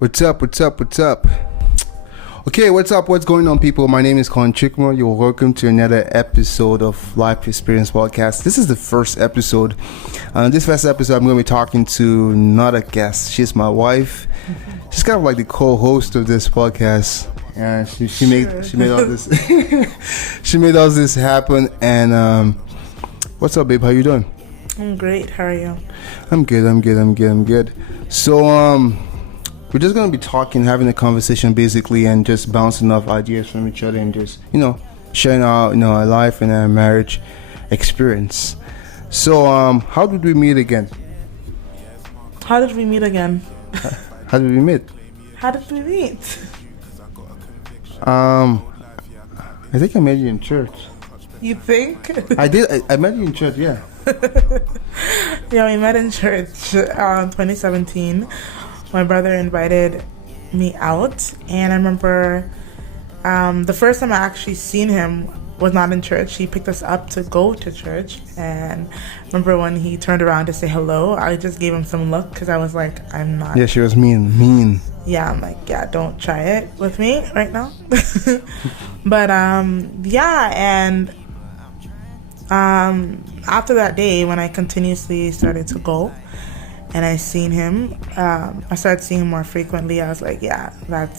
What's up? Okay, what's up? What's going on, people? My name is Colin Chikmo. You're welcome to another episode of Life Experience Podcast. This is the first episode. This first episode, I'm going to be talking to not a guest. She's my wife. She's kind of like the co-host of this podcast. And she made all this she made all this happen. And what's up, babe? How you doing? I'm great. How are you? I'm good. So we're just gonna be talking, having a conversation, basically, and just bouncing off ideas from each other, and just sharing our our life and our marriage experience. So how did we meet again? How did we meet? I think I met you in church. You think? I did. I met you in church. Yeah. Yeah, we met in church in 2017. My brother invited me out, and I remember the first time I actually seen him was not in church. He picked us up to go to church, and I remember when he turned around to say hello, I just gave him some look because I was like, I'm not. Yeah, she was mean. Yeah, I'm like, yeah, don't try it with me right now. But yeah, and after that day, when I continuously started to go and I seen him, I started seeing him more frequently. I was like, yeah, that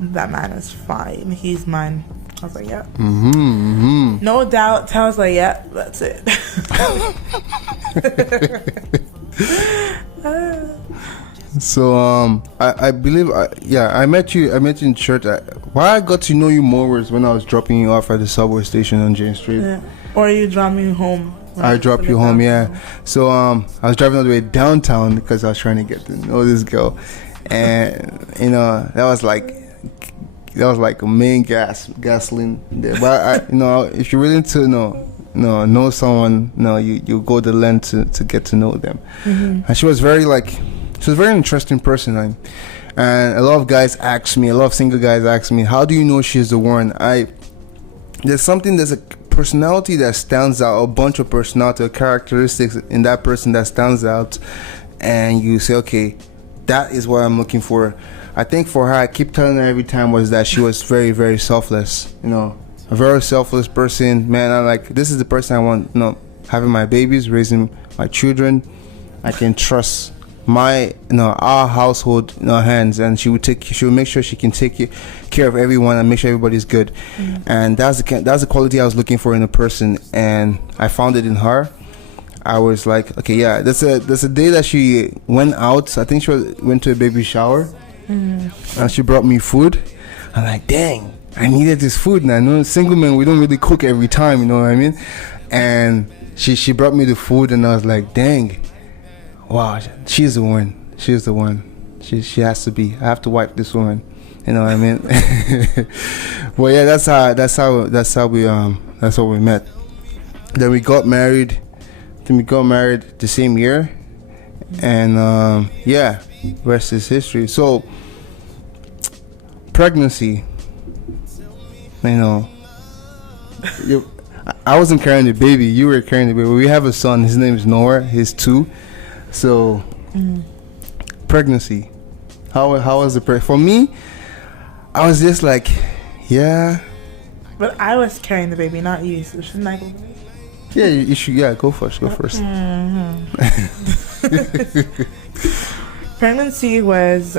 man is fine. He's mine. I was like, yeah. No doubt. I was like, yeah, that's it. So I believe I met you in church. Why I got to know you more was when I was dropping you off at the subway station on James Street. Yeah. Or you dropped me home. I dropped you home, yeah. So I was driving all the way downtown because I was trying to get to know this girl, and that was like a main gasoline there. But if you're willing to know someone, you go the length to get to know them. And she was a very interesting person, and a lot of single guys ask me, how do you know she's the one? There's a personality that stands out, a bunch of personality or characteristics in that person that stands out, and you say, okay, that is what I'm looking for. I think for her, I keep telling her every time was that she was very, very selfless. A very selfless person. Man, I'm like, this is the person I want, having my babies, raising my children. I can trust our household in her hands, and she will make sure she can take care of everyone and make sure everybody's good. And that's the quality I was looking for in a person, and I found it in her. I was like, okay, yeah, there's a day that she went out. I think she went to a baby shower, and she brought me food. I'm like, dang, I needed this food. And I know single men, we don't really cook every time, you know what I mean? And she brought me the food, and I was like, dang, wow, she's the one. She has to be. I have to wipe this woman. You know what I mean? Well, yeah, that's how we met. Then we got married. The same year, and rest is history. So pregnancy, I wasn't carrying the baby. You were carrying the baby. We have a son. His name is Noah. He's 2. So pregnancy. How was the for me? I was just like, yeah. But I was carrying the baby, not you. So shouldn't I go first? Yeah, you should. Yeah, go first. Pregnancy was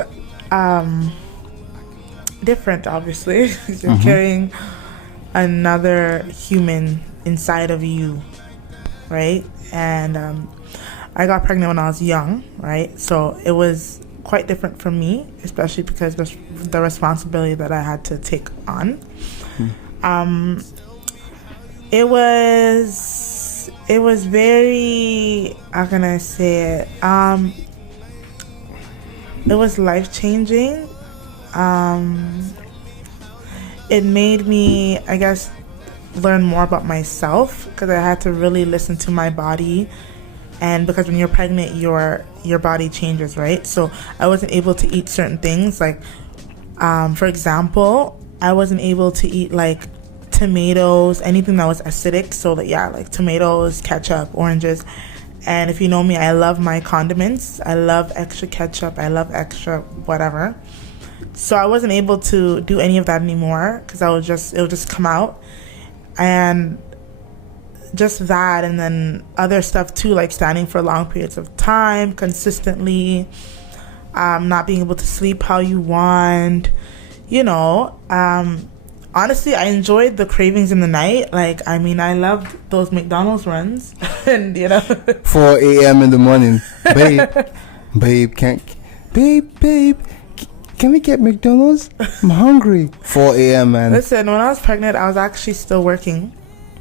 different, obviously. You're carrying another human inside of you, right? And I got pregnant when I was young, right? So it was quite different for me, especially because of the responsibility that I had to take on. It was very, how can I say it? It was life-changing. It made me, I guess, learn more about myself, because I had to really listen to my body. And because when you're pregnant, your body changes, right? So I wasn't able to eat certain things. Like, for example, I wasn't able to eat like tomatoes, anything that was acidic. So like tomatoes, ketchup, oranges. And if you know me, I love my condiments. I love extra ketchup. I love extra whatever. So I wasn't able to do any of that anymore because it would just come out. And just that, and then other stuff too, like standing for long periods of time consistently, not being able to sleep how you want, honestly, I enjoyed the cravings in the night. Like, I mean, I loved those McDonald's runs. And, 4 a.m. in the morning. Babe, can we get McDonald's? I'm hungry. 4 a.m., man. Listen, when I was pregnant, I was actually still working.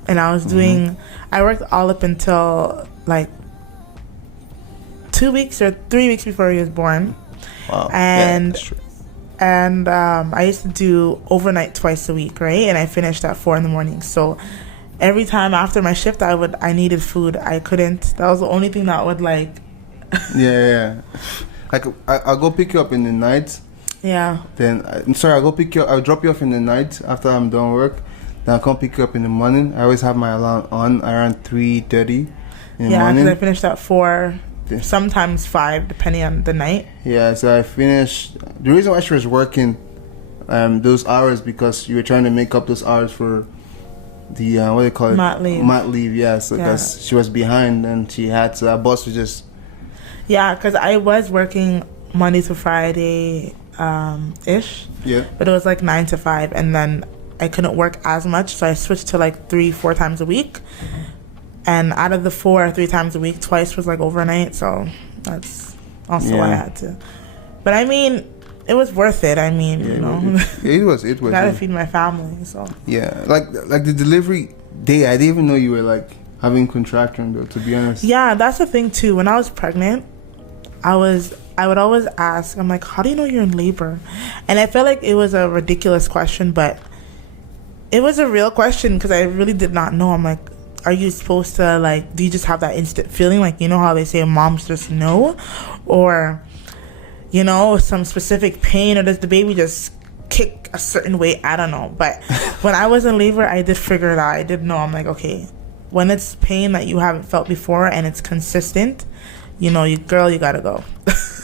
And I was doing, I worked all up until, like, 2 weeks or 3 weeks before he was born. Wow. And... Yeah, that's true. And I used to do overnight twice a week, right? And I finished at 4 a.m. So every time after my shift, I needed food. I couldn't. That was the only thing that would like. Yeah. Like I'll go pick you up in the night. Yeah. Then I'll go pick you up. I'll drop you off in the night after I'm done work. Then I'll come pick you up in the morning. I always have my alarm on around 3:30 in the morning. Yeah, because I finished at 4. Sometimes 5, depending on the night. Yeah, so I finished. The reason why she was working those hours because you were trying to make up those hours for the what do you call it? Mat leave. Mat leave, yeah. So because she was behind and she had to. Our boss was just. Yeah, because I was working Monday to Friday, ish. Yeah. But it was like 9 to 5, and then I couldn't work as much, so I switched to like 3-4 times a week. And out of the 4, 3 times a week, twice was like overnight. So that's also why I had to. But I mean, it was worth it. I mean, it was. Gotta feed my family. So yeah, like the delivery day, I didn't even know you were like having contraction though. To be honest. Yeah, that's the thing too. When I was pregnant, I would always ask. I'm like, how do you know you're in labor? And I felt like it was a ridiculous question, but it was a real question because I really did not know. I'm like, are you supposed to, like, do you just have that instant feeling? Like, you know how they say moms just know? Or, some specific pain? Or does the baby just kick a certain way? I don't know. But when I was in labor, I did figure it out. I did know. I'm like, okay, when it's pain that you haven't felt before and it's consistent, you gotta go.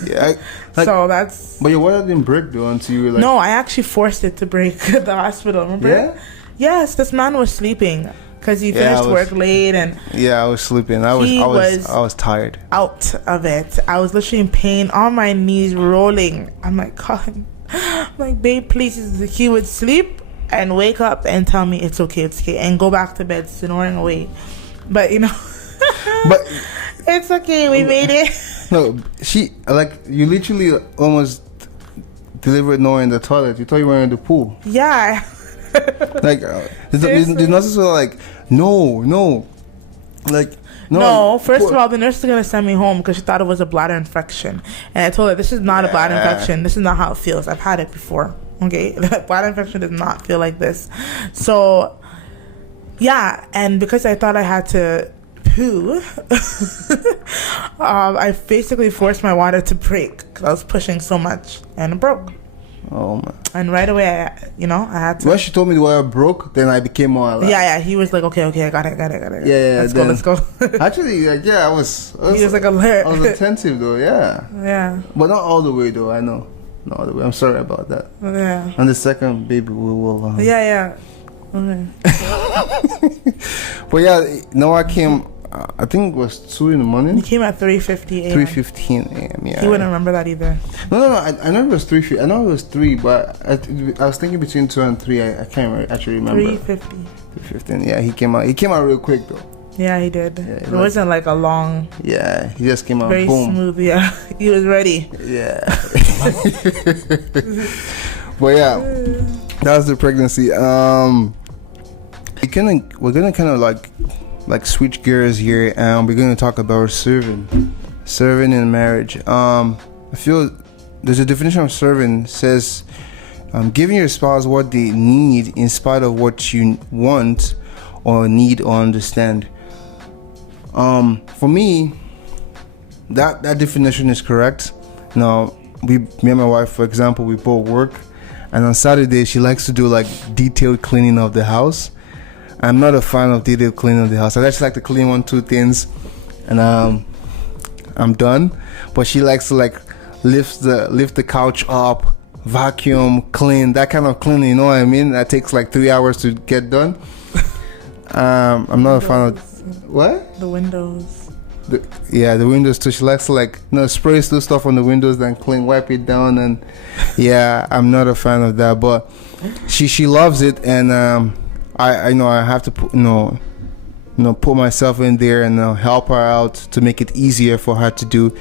Yeah. So that's... But your water didn't break, though, until you were like... No, I actually forced it to break at the hospital. Remember? Yeah? Yes, this man was sleeping. Because he finished work late and... Yeah, I was sleeping. I was tired. Out of it. I was literally in pain, on my knees, rolling. I'm like, God. I'm like, babe, please. He would sleep and wake up and tell me it's okay, and go back to bed, snoring away. But, But... it's okay, we made it. No, you literally almost delivered Noah in the toilet. You thought you were in the pool. Yeah. Like the nurses were like, no, like no. First of all, the nurse was gonna send me home because she thought it was a bladder infection, and I told her this is not a bladder infection. This is not how it feels. I've had it before. Okay, bladder infection does not feel like this. So yeah, and because I thought I had to poo, I basically forced my water to break because I was pushing so much, and it broke. Oh man! And right away, I had to. When she told me the wire broke, then I became more alive. Yeah. He was like, okay, I got it. Yeah. Let's go. Actually, I was. He was like alert. I was attentive though. Yeah. Yeah. But not all the way though. I know. Not all the way. I'm sorry about that. Yeah. And the second baby, we will. Yeah. Okay. But yeah, Noah came. I think it was 2 in the morning. He came at 3:50 a.m. 3:15 a.m. Yeah. He wouldn't remember that either. No. I know it was 3. I know it was 3, but I was thinking between 2 and 3. I can't actually remember. 3:50. 3:15. Yeah, he came out. He came out real quick though. Yeah, he did. Yeah, it wasn't like a long. Yeah, he just came out. Very boom. smooth. Yeah, he was ready. Yeah. But yeah, that was the pregnancy. We're gonna kind of like switch gears here, and we're gonna talk about serving in marriage. I feel there's a definition of serving says giving your spouse what they need in spite of what you want or need or understand. For me, that definition is correct. Now, me and my wife, for example, we both work, and on Saturday she likes to do like detailed cleaning of the house. I'm not a fan of detailed cleaning of the house. I just like to clean 1-2 things, and I'm done. But she likes to like lift the couch up, vacuum, clean, that kind of cleaning, you know what I mean? That takes like 3 hours to get done. I'm not a fan of what? The windows. The windows too. She likes to like spray some stuff on the windows, then clean, wipe it down, and yeah, I'm not a fan of that. But she loves it, and I know I have to put put myself in there and help her out to make it easier for her to do.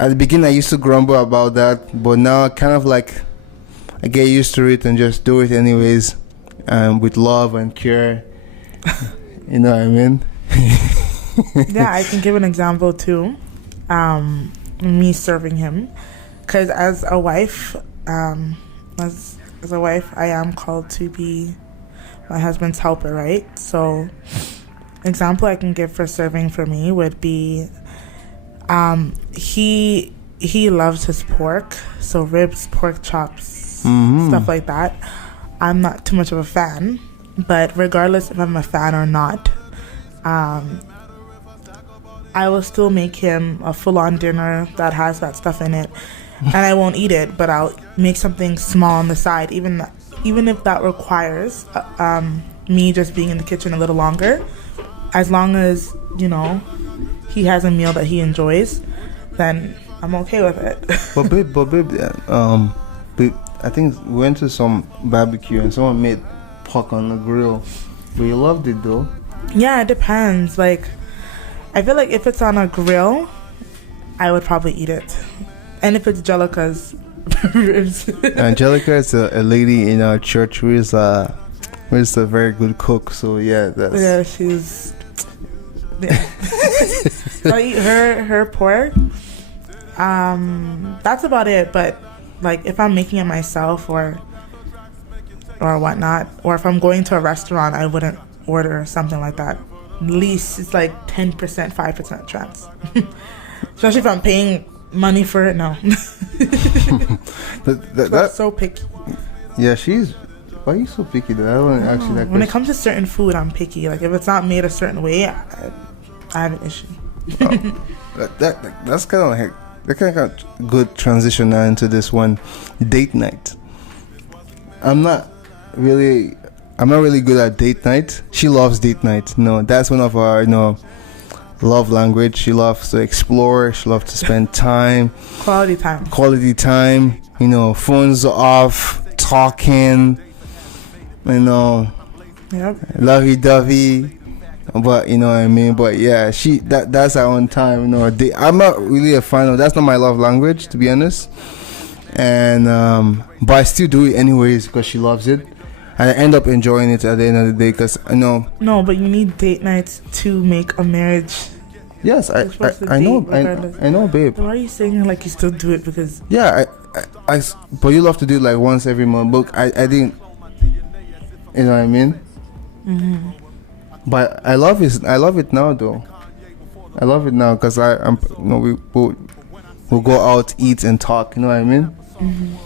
At the beginning, I used to grumble about that, but now I kind of like I get used to it and just do it anyways, with love and care. You know what I mean? Yeah, I can give an example too. Me serving him, because as a wife, as a wife, I am called to be my husband's helper, right? So, example I can give for serving for me would be, he loves his pork, so ribs, pork chops, stuff like that. I'm not too much of a fan, but regardless if I'm a fan or not, I will still make him a full-on dinner that has that stuff in it, and I won't eat it, but I'll make something small on the side, even if that requires me just being in the kitchen a little longer. As long as he has a meal that he enjoys, then I'm okay with it. but babe, I think we went to some barbecue and someone made pork on the grill, but you loved it though. Yeah, it depends. Like, I feel like if it's on a grill, I would probably eat it. And if it's Angelica's ribs. Angelica is a lady in our church who is a very good cook. So yeah, she's. Yeah. So I eat her pork. That's about it. But like, if I'm making it myself or whatnot, or if I'm going to a restaurant, I wouldn't order something like that. At least it's like 10%, 5% chance. Especially if I'm paying money for it. No. That's so picky. Yeah, why are you so picky though? I don't actually like when it comes to certain food, I'm picky. Like, if it's not made a certain way, I have an issue. That's kind of like a good transition now into this one, date night. I'm not really good at date night. She loves date night. No, that's one of our love language. She loves to explore. She loves to spend time. Quality time. Phones off, talking. Yep. Lovey-dovey. But you know what I mean. But yeah, that's her own time. I'm not really a fan of. That's not my love language, to be honest. And but I still do it anyways because she loves it. And I end up enjoying it at the end of the day because I know. No, but you need date nights to make a marriage. Yes, I know, babe. Why are you saying like you still do it? Because yeah, I but you love to do it like once every month. But I didn't. You know what I mean? Mm-hmm. But I love it now though. I love it now because we'll go out, eat, and talk. You know what I mean? Mm-hmm.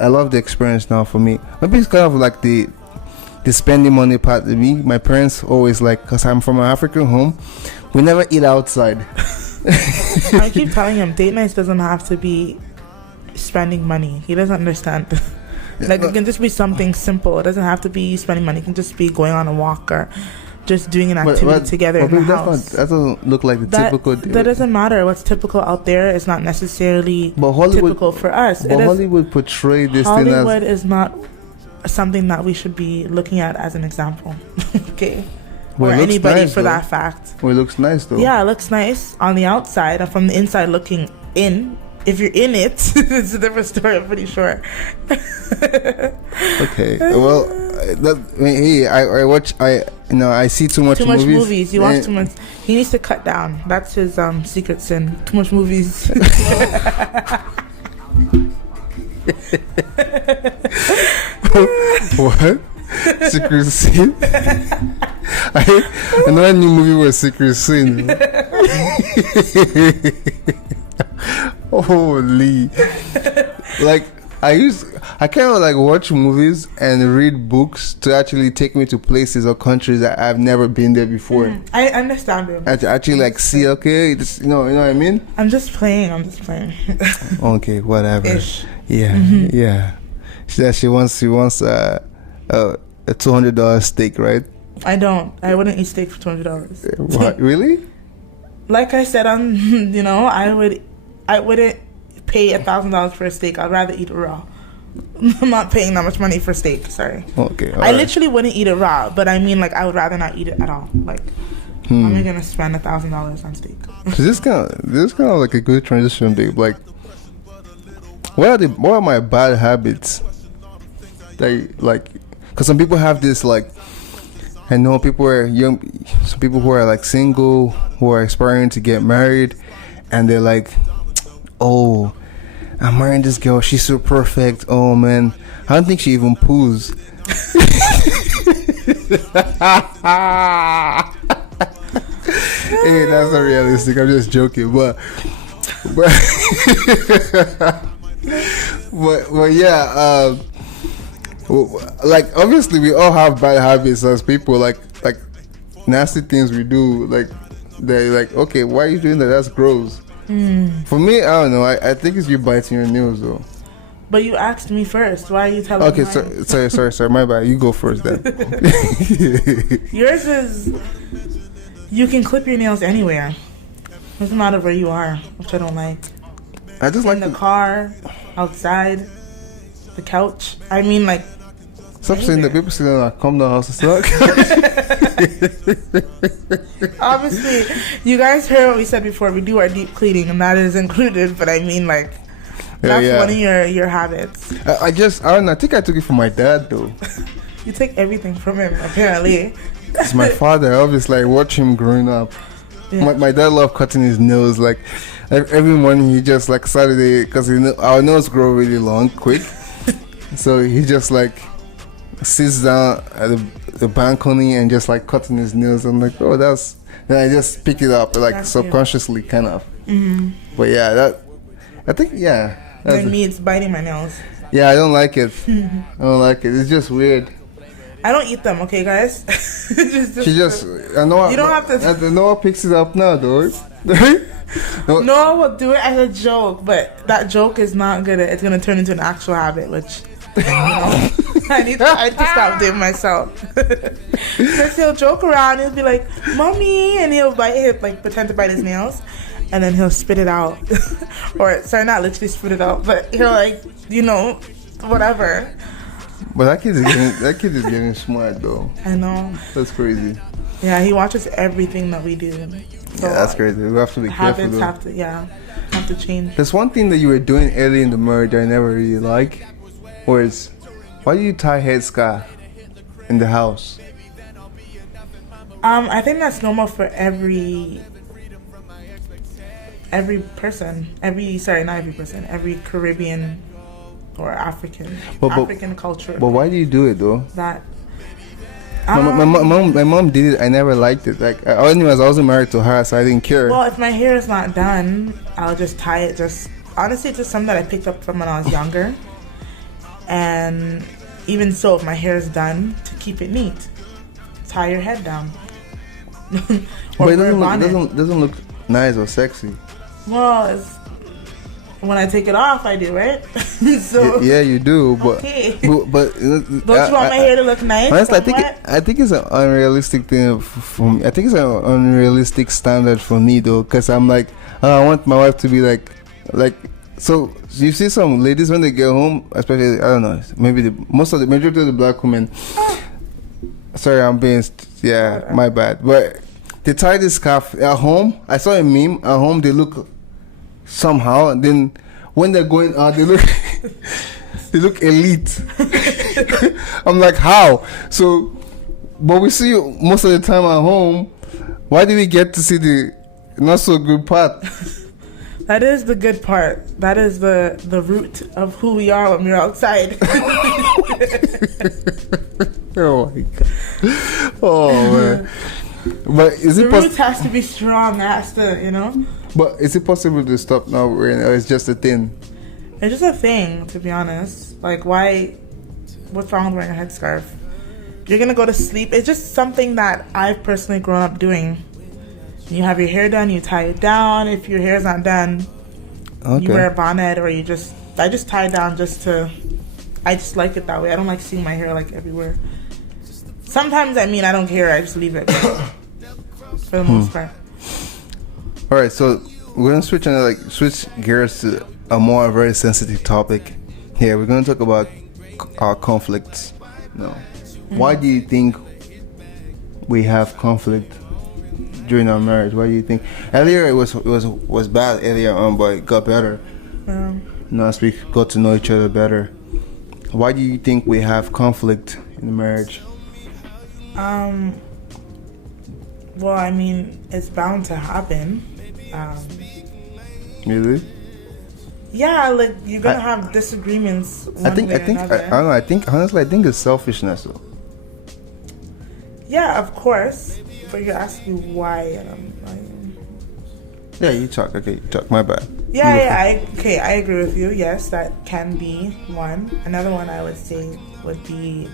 I love the experience now for me. Maybe it's kind of like the spending money part of me. My parents always because I'm from an African home, we never eat outside. I keep telling him date nights doesn't have to be spending money. He doesn't understand. Like, it can just be something simple. It doesn't have to be spending money. It can just be going on a walk or just doing an activity together in the house. That doesn't look like the typical. That doesn't matter. What's typical out there is not necessarily typical for us. But Hollywood portray this thing as... Hollywood is not something that we should be looking at as an example. Okay? Or anybody for that fact. Well, it looks nice though. Yeah, it looks nice on the outside. And from the inside looking in, if you're in it, it's a different story, I'm pretty sure. Okay. Well, I see too much movies. You watch too much. He needs to cut down. That's his secret sin. Too much movies. What? Secret sin? Another new movie was Secret Sin. Holy. Like, I I kind of like watch movies and read books to actually take me to places or countries that I've never been there before. I understand you. I actually like see, okay, this, you know what I mean? I'm just playing. Okay, whatever. Ish. Yeah, yeah. She wants a $200 steak, right? I don't. I wouldn't eat steak for $200. What? Really? Like I said, I wouldn't pay $1,000 for a steak. I'd rather eat it raw. I'm not paying that much money for steak. Sorry. Okay. I literally wouldn't eat it raw, but I mean, like, I would rather not eat it at all. Like, I'm not gonna spend $1,000 on steak. So this kind of like a good transition, babe. Like, what are my bad habits? Like, because some people have this, like, I know people are young, some people who are like single, who are aspiring to get married, and they're like, oh, I'm marrying this girl, she's so perfect. Oh man, I don't think she even poos. Hey, that's not realistic. I'm just joking, but yeah. Like, obviously we all have bad habits as people, like nasty things we do, like they're like, okay, why are you doing that? That's gross. For me, I don't know, I think it's you biting your nails though. But you asked me first. Why are you telling me? Okay, sorry, my bad. You go first then. Yours is, you can clip your nails anywhere. Doesn't matter where you are, which I don't like. I just like in the car, outside, the couch. I mean, like, stop saying that. People say that, come to the house and suck. Obviously, you guys heard what we said before. We do our deep cleaning, and that is included. But I mean, like, that's one of your habits. I don't know. I think I took it from my dad though. You take everything from him, apparently. It's my father. Obviously, I watch him growing up. Yeah. My dad loved cutting his nails. Like, every morning he just, like, Saturday, because our nails grow really long, quick. So he just, like, sits down at the balcony and just, like, cutting his nails. I'm like, oh, that's... Then I just pick it up, like, subconsciously, kind of. But yeah, I think, yeah. Like me, it's biting my nails. Yeah, I don't like it. I don't like it. It's just weird. I don't eat them, okay, guys? I know. You don't have to. Noah picks it up now, though. Noah will do it as a joke, but that joke is not gonna. It's gonna turn into an actual habit, which I need to stop doing myself. Because he'll joke around. He'll be like, "Mommy," and he'll like pretend to bite his nails, and then he'll spit it out. Or sorry, not literally spit it out, but he'll, like, whatever. But that kid is getting smart though. I know. That's crazy. Yeah, he watches everything that we do. So yeah, that's crazy. We have to be careful. Habits have to change. There's one thing that you were doing early in the marriage I never really like, was why do you tie headscarf in the house? I think that's normal for every person. Every Caribbean or African culture. But why do you do it though? That my mom did it. I never liked it. Like, I wasn't married to her, so I didn't care. Well, if my hair is not done, I'll just tie it. Honestly, it's just something that I picked up from when I was younger. And even so, if my hair is done, to keep it neat, tie your head down. But it doesn't look nice or sexy. Well, when I take it off, I do, right? So yeah, you do, but okay. but don't you want my hair to look nice? Honestly, I think it's an unrealistic thing for me. I think it's an unrealistic standard for me though, because I'm like, I want my wife to be like. So you see some ladies when they get home, especially, I don't know, maybe majority of the black women. Sorry, I'm being my bad, but they tie this scarf at home. I saw a meme at home. They look somehow, and then when they're going out, they look elite. I'm like, how? So, but we see you most of the time at home. Why do we get to see the not so good part? That is the good part. That is the root of who we are when we're outside. Oh my god! Oh man! But is the it root has to be strong? It has to, But is it possible to stop now? Or it's just a thing? It's just a thing, to be honest. Like, why? What's wrong with wearing a headscarf? You're gonna go to sleep. It's just something that I've personally grown up doing. You have your hair done, you tie it down. If your hair's not done, you wear a bonnet, or I just tie it down I just like it that way. I don't like seeing my hair like everywhere. Sometimes, I don't care. I just leave it for the most part. All right, so we're gonna switch gears to a very sensitive topic. Here, we're gonna talk about our conflicts. Why do you think we have conflict during our marriage? Why do you think earlier it was bad earlier on, but it got better? As we got to know each other better. Why do you think we have conflict in the marriage? Well, it's bound to happen. Really? Yeah, like you're gonna have disagreements. I think honestly, I think it's selfishness though. Yeah, of course. But you're asking why, and yeah, you talk. Okay, you talk. My bad. Yeah. I agree with you. Yes, that can be one. Another one I would say would be,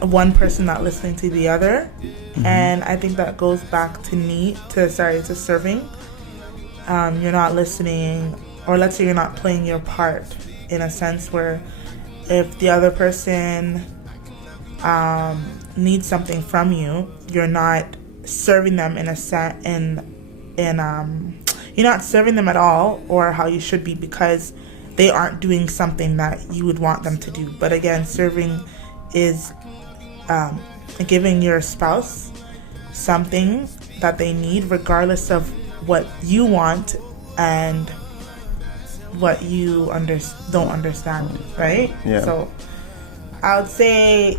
one person not listening to the other, and I think that goes back to serving. You're not listening, or let's say you're not playing your part in a sense where if the other person needs something from you, you're not serving them you're not serving them at all, or how you should be, because they aren't doing something that you would want them to do. But again, serving is giving your spouse something that they need, regardless of what you want and what you don't understand, right? Yeah. So I would say,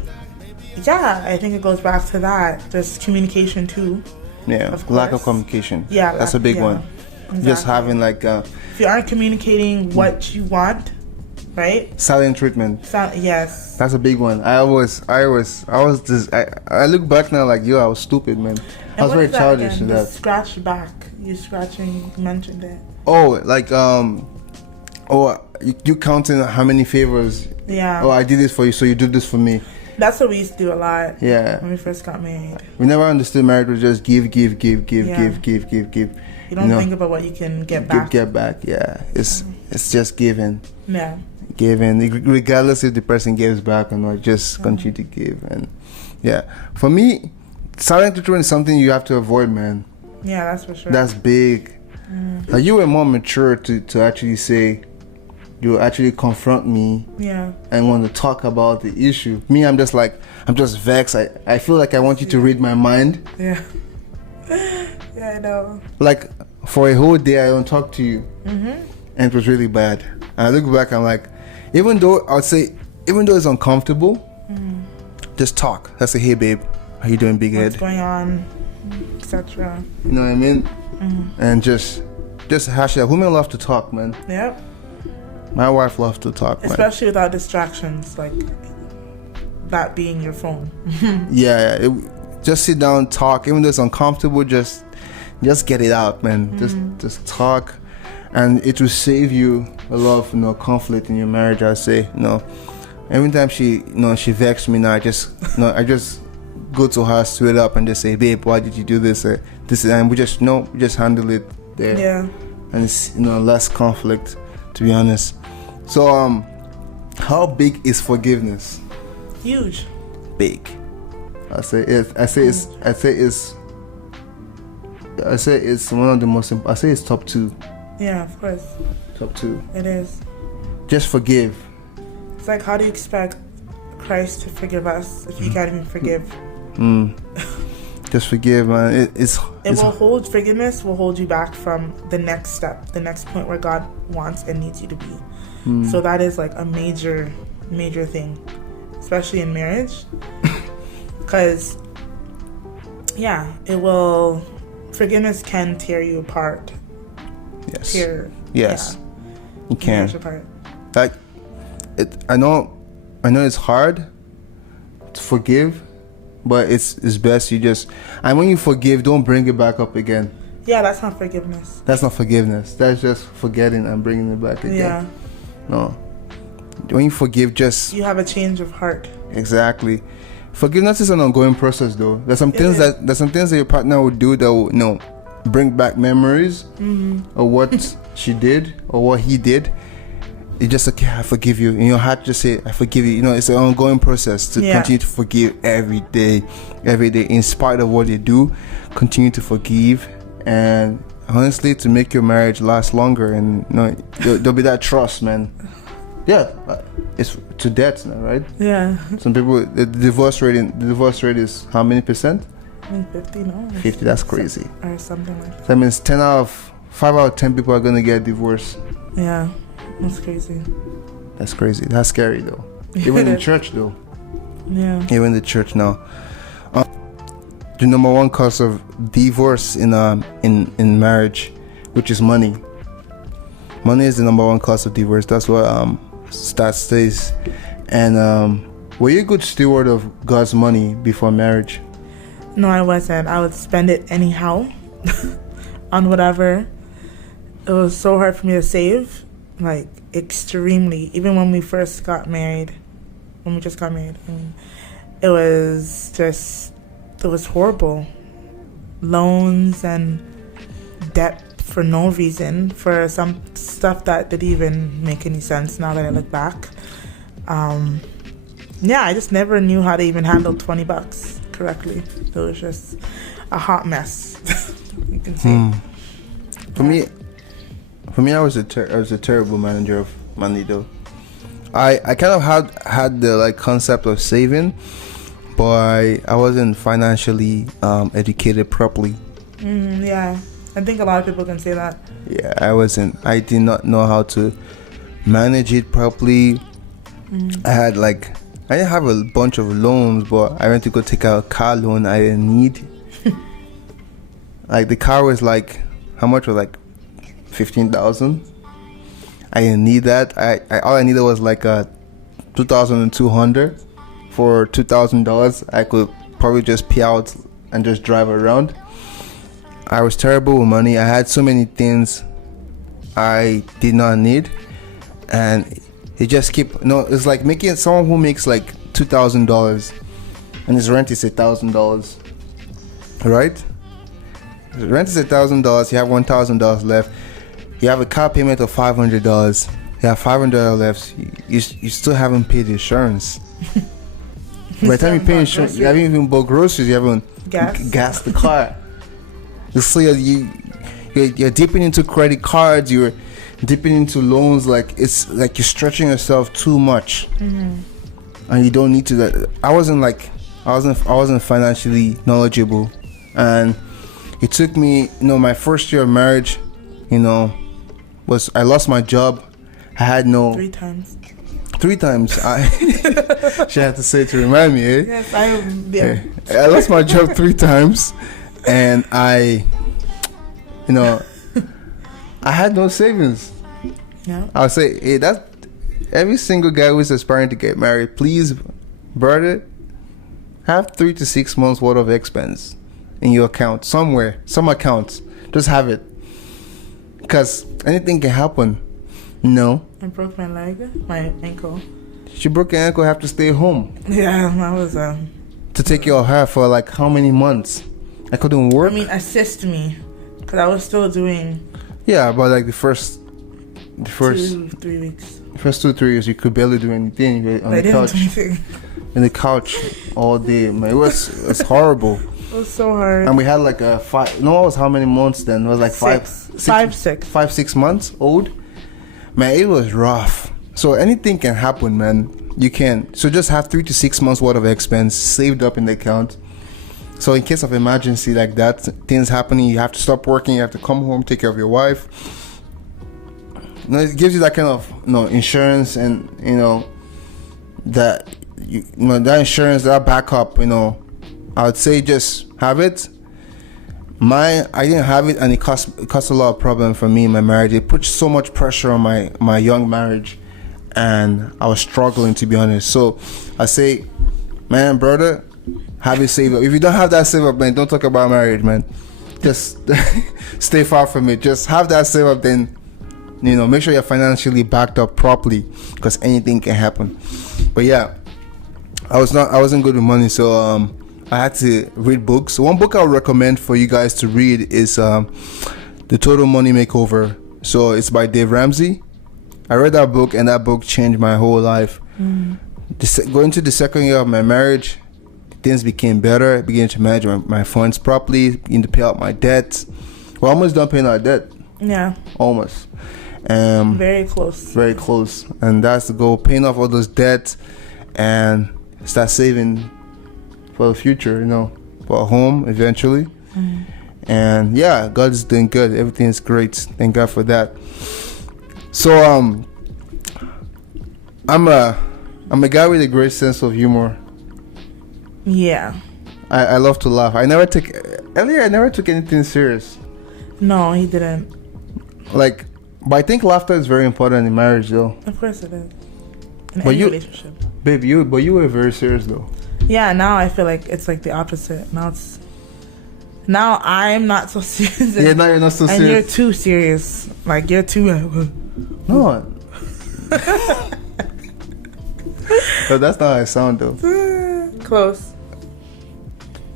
I think it goes back to that, just communication too. Yeah, lack of communication. Yeah, that's a big one. Exactly. Just having if you aren't communicating what you want, right? Silent treatment. Yes. That's a big one. I look back now like, I was stupid, man. I was very childish in that. Scratch back. You scratching, you mentioned it. Oh, you counting how many favors? Yeah. Oh, I did this for you, so you do this for me. That's what we used to do a lot. Yeah. When we first got married. We never understood marriage was just give. You don't think about what you can get back. Get back, yeah. It's just giving. Yeah. Giving, regardless if the person gives back or not, just continue to give. And yeah, for me, silent treatment is something you have to avoid, man. Yeah, that's for sure. That's big. Like, you were more mature to actually say, you actually confront me, and want to talk about the issue. Me, I'm just vexed. I feel like I want you to read my mind. Yeah. Yeah, I know. Like, for a whole day I don't talk to you, and it was really bad. And I look back, I'm like, even though it's uncomfortable, just talk. Let's say, hey babe, how you doing, big head? What's going on, etc. You know what I mean? And just hash it out. Women love to talk, man. Yep. My wife loves to talk, especially without distractions, like that being your phone. Just sit down, talk. Even though it's uncomfortable, just get it out, man. Just talk, and it will save you a lot of conflict in your marriage. I say, every time she vexed me, now I just go to her straight up and just say, babe, why did you do this? And we just handle it there. Yeah. And it's less conflict, to be honest. So how big is forgiveness? Huge. Big. I say it's one of the most. I say it's top 2. Yeah, of course. Top 2. It is. Just forgive. It's like, how do you expect Christ to forgive us if you can't even forgive? Just forgive, man. Forgiveness will hold you back from the next step, the next point where God wants and needs you to be. So that is like a major thing, especially in marriage, because forgiveness can tear you apart. Yes. You can. Apart. Like, I know it's hard to forgive, but it's best you just, and when you forgive, don't bring it back up again. Yeah, that's not forgiveness. That's not forgiveness. That's just forgetting and bringing it back again. Yeah. No. when you forgive, just You have a change of heart. exactly. Forgiveness is an ongoing process, though. There's some things is. that your partner would do that will, bring back memories of what she did or what he did. You just okay, I forgive you. In your heart, just say, I forgive you. It's an ongoing process to continue to forgive every day, in spite of what they do. Continue to forgive, and honestly, to make your marriage last longer, and there'll be that trust, man. Yeah, it's to death now, right? Yeah. Some people, the divorce rate is how many percent? I think 50, no? 50. That's crazy. Or something like that. That means 5 out of 10 people are gonna get divorced. Yeah, that's crazy. That's crazy. That's scary, though. Even in church, though. Yeah. Even in the church now. The number one cause of divorce in marriage, which is money. Money is the number one cause of divorce. That's what stats says. And were you a good steward of God's money before marriage? No, I wasn't. I would spend it anyhow on whatever. It was so hard for me to save, like extremely. Even when we just got married, I mean, it was horrible. Loans and debt for no reason, for some stuff that didn't even make any sense now that I look back. Yeah, I just never knew how to even handle $20 correctly. It was just a hot mess. You can see. For me, I was a terrible manager of money, though. I kind of had the concept of saving, but I wasn't financially educated properly. Yeah, I think a lot of people can say that. Yeah, I wasn't. I did not know how to manage it properly. I didn't have a bunch of loans, but I went to go take out a car loan I didn't need. The car was how much was $15,000. I didn't need that. All I needed was a $2,200 for $2,000. I could probably just pay out and just drive around. I was terrible with money. I had so many things I did not need, and it just it's like making someone who makes $2,000 and his rent is $1,000, right? His rent is $1,000. You have $1,000 left. You have a car payment of $500. You have $500 left. You still haven't paid insurance. By the time you pay insurance, you haven't even bought groceries. You haven't gassed the car. So you're dipping into credit cards. You're dipping into loans. It's like you're stretching yourself too much, and you don't need to. I wasn't financially knowledgeable, and it took me. My first year of marriage, I lost my job. I had no 3 times. 3 times. She had to say to remind me. Yes, I am. Yeah. I lost my job 3 times, and I had no savings. Yeah. I'll say, hey, that's every single guy who's aspiring to get married. Please, brother, have 3 to 6 months worth of expense in your account somewhere, some accounts. Just have it, because anything can happen. No. I broke my ankle. She broke your ankle. Have to stay home. Yeah, that was to take care of her for how many months? I couldn't work. Assist me, because I was still doing. Yeah, but the first 2-3 weeks. The first 2-3 years, you could barely do anything. You were on the couch, in the couch all day. Man, it was horrible. It was so hard. And we had a 5. No, it was how many months then? It was 5-6 months old. Man, it was rough. So anything can happen, man. You can. So just have 3 to 6 months worth of expense saved up in the account. So in case of emergency like that, things happening, you have to stop working, you have to come home, take care of your wife. It gives you that kind of insurance, and that that insurance, that backup. I would say just have it. I didn't have it, and it caused a lot of problem for me in my marriage. It put so much pressure on my young marriage, and I was struggling, to be honest. So I say, man, brother, have it saved up. If you don't have that saved up, man, don't talk about marriage, man. Just stay far from it. Just have that saved up, then make sure you're financially backed up properly, because anything can happen. But yeah, I wasn't good with money, so I had to read books. One book I would recommend for you guys to read is The Total Money Makeover. So it's by Dave Ramsey. I read that book, and that book changed my whole life. Going to the second year of my marriage, things became better. I began to manage my funds properly, began to pay out my debts. We're almost done paying our debt. Yeah. Almost. Very close. Very close. And that's the goal, paying off all those debts and start saving for the future, for a home eventually. And yeah, God is doing good. Everything is great. Thank God for that. So I'm a guy with a great sense of humor. Yeah. I love to laugh. I never took anything serious. No, he didn't. But I think laughter is very important in marriage, though. Of course it is. In any relationship. Babe, you were very serious, though. Yeah, now I feel like it's like the opposite. Now I'm not so serious. Yeah, now you're not so serious. And you're too serious. Like, you're too... No. No, that's not how I sound, though. Close.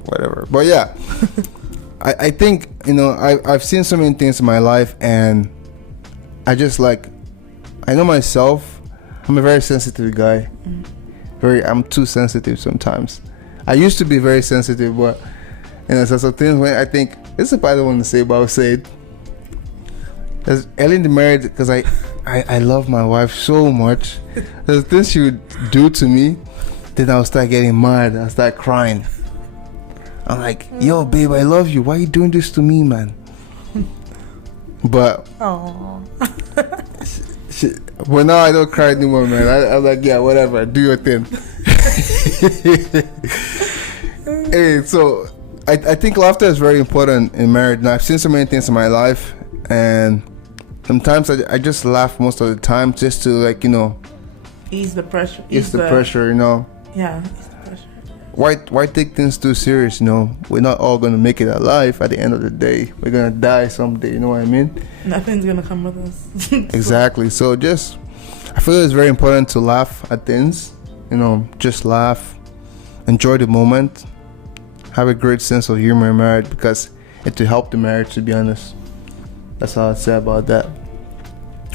Whatever. But yeah, I think, I've seen so many things in my life, and I just I know myself. I'm a very sensitive guy. I'm too sensitive sometimes. I used to be very sensitive, but so some things when I think this is probably the one to say, but I'll say it. As early in the marriage, because I love my wife so much. There's things she would do to me, then I'll start getting mad. I'll start crying. I'm like, yo, babe, I love you. Why are you doing this to me, man? But well, now I don't cry anymore, man. I'm like, yeah, whatever, do your thing. Hey, so I think laughter is very important in marriage. Now, I've seen so many things in my life, and sometimes I just laugh most of the time, just to ease the pressure. Ease the pressure, Yeah, ease the pressure. Why take things too serious? We're not all gonna make it alive at the end of the day. We're gonna die someday. You know what I mean? Nothing's gonna come with us. Exactly. So I feel it's very important to laugh at things. Just laugh, enjoy the moment, have a great sense of humor in marriage, because it will help the marriage. To be honest, that's all I'd say about that.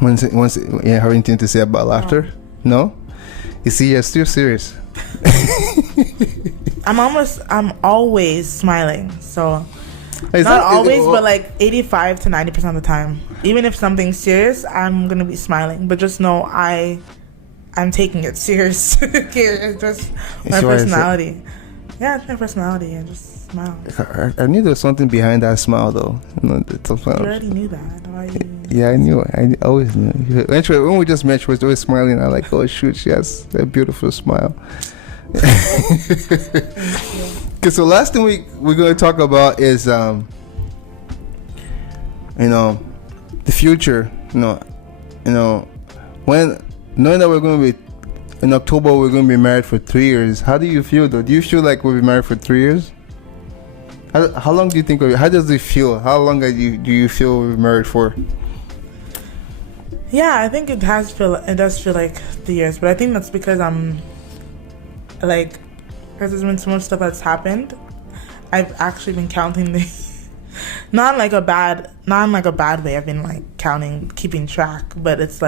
Have anything to say about laughter? No? You see, you're still serious. I'm always smiling, so not always, but 85 to 90% of the time. Even if something's serious, I'm gonna be smiling, but just know I'm taking it serious. It's just my personality. Yeah, it's my personality. I just smile. I knew there was something behind that smile, though. You already knew that. Yeah, I knew. I always knew. When we just met, she was always smiling. I'm like, oh shoot, she has a beautiful smile. Okay, so last thing we're going to talk about is the future. When knowing that we're going to be in October, we're going to be married for 3 years. How do you feel, though? Do you feel like we'll be married for 3 years? How long do you think? How does it feel? How long do you feel we'll be married for? Yeah, I think it does feel like the years, but I think that's because because there's been so much stuff that's happened. I've actually been counting the not in like a bad way. I've been counting, keeping track, but it's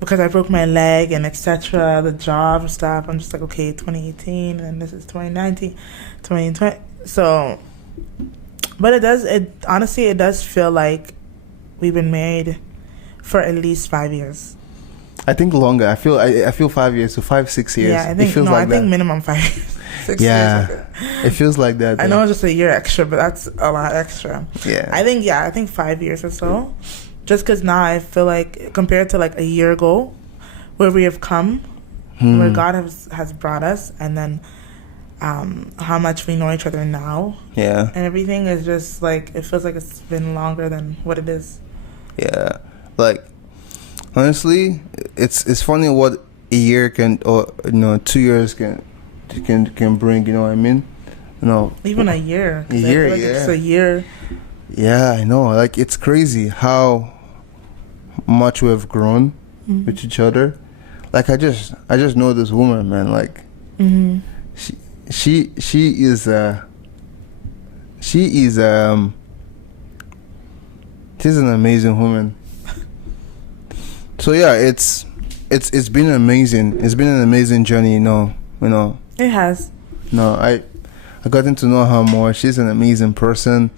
because I broke my leg and etc. The job stuff. I'm just okay, 2018, and this is 2019, 2020. So, but it honestly does feel like we've been married for at least 5 years. I think longer. I feel 5 years, so 5-6 years. Yeah, I think I think minimum 5 years. 6 yeah, years. It feels like that. I know it's just a year extra, but that's a lot extra. Yeah. I think 5 years or so. Just because now I feel like compared to a year ago, where we have come, where God has brought us, and then how much we know each other now. Yeah. And everything is just it feels like it's been longer than what it is. Yeah. Honestly, it's funny what a year can, or 2 years can bring. You know what I mean? Even a year. A year, yeah. It's a year. Yeah, I know. It's crazy how much we have grown with each other. Like I just know this woman, man. Like she is she's an amazing woman. So yeah, it's been amazing. It's been an amazing journey, you know. It has. No, I gotten to know her more. She's an amazing person,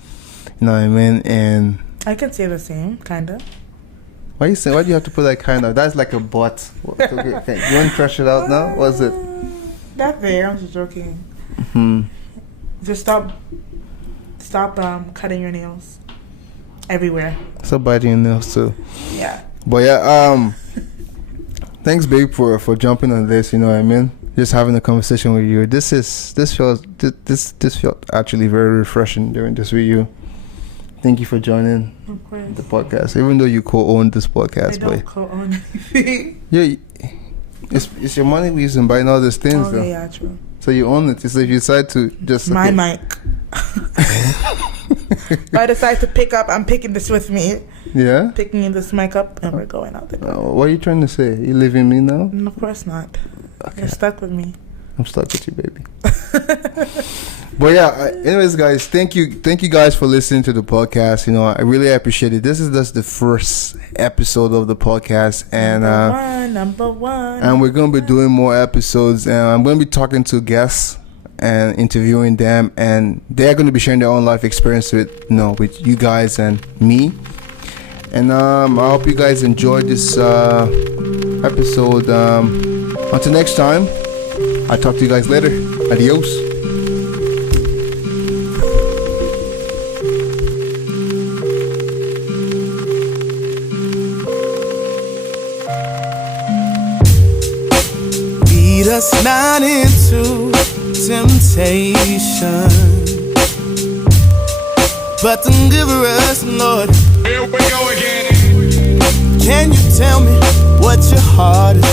you know what I mean? And I can say the same, kinda. Why do you have to put that kind of? That's like a butt. Okay, you want to crush it out now? What's it? That there, I'm just joking. Just stop cutting your nails everywhere. Stop biting your nails too. Yeah. But yeah, thanks, babe, for jumping on this. You know what I mean? Just having a conversation with you. This felt actually very refreshing doing this with you. Thank you for joining the podcast, even though you co-own this podcast. I don't co-own anything. Yeah, it's your money we're using buying all these things. Okay, yeah, true. So you own it. So if you decide to just my mic, if I decide to pick up, I'm picking this with me. Yeah. Picking this mic up, and we're going out there. What are you trying to say? You leaving me now? No, of course not. Okay. You're stuck with me. I'm stuck with you, baby. But yeah, anyways, guys, thank you guys for listening to the podcast. You know, I really appreciate it. This is just the first episode of the podcast, and number one, and we're gonna be doing more episodes, and I'm gonna be talking to guests and interviewing them, and they're gonna be sharing their own life experience with you guys and me. And I hope you guys enjoyed this episode. Until next time, I'll talk to you guys later. Adios. Lead us not into temptation, but deliver us, Lord. Here we go again. Can you tell me what your heart is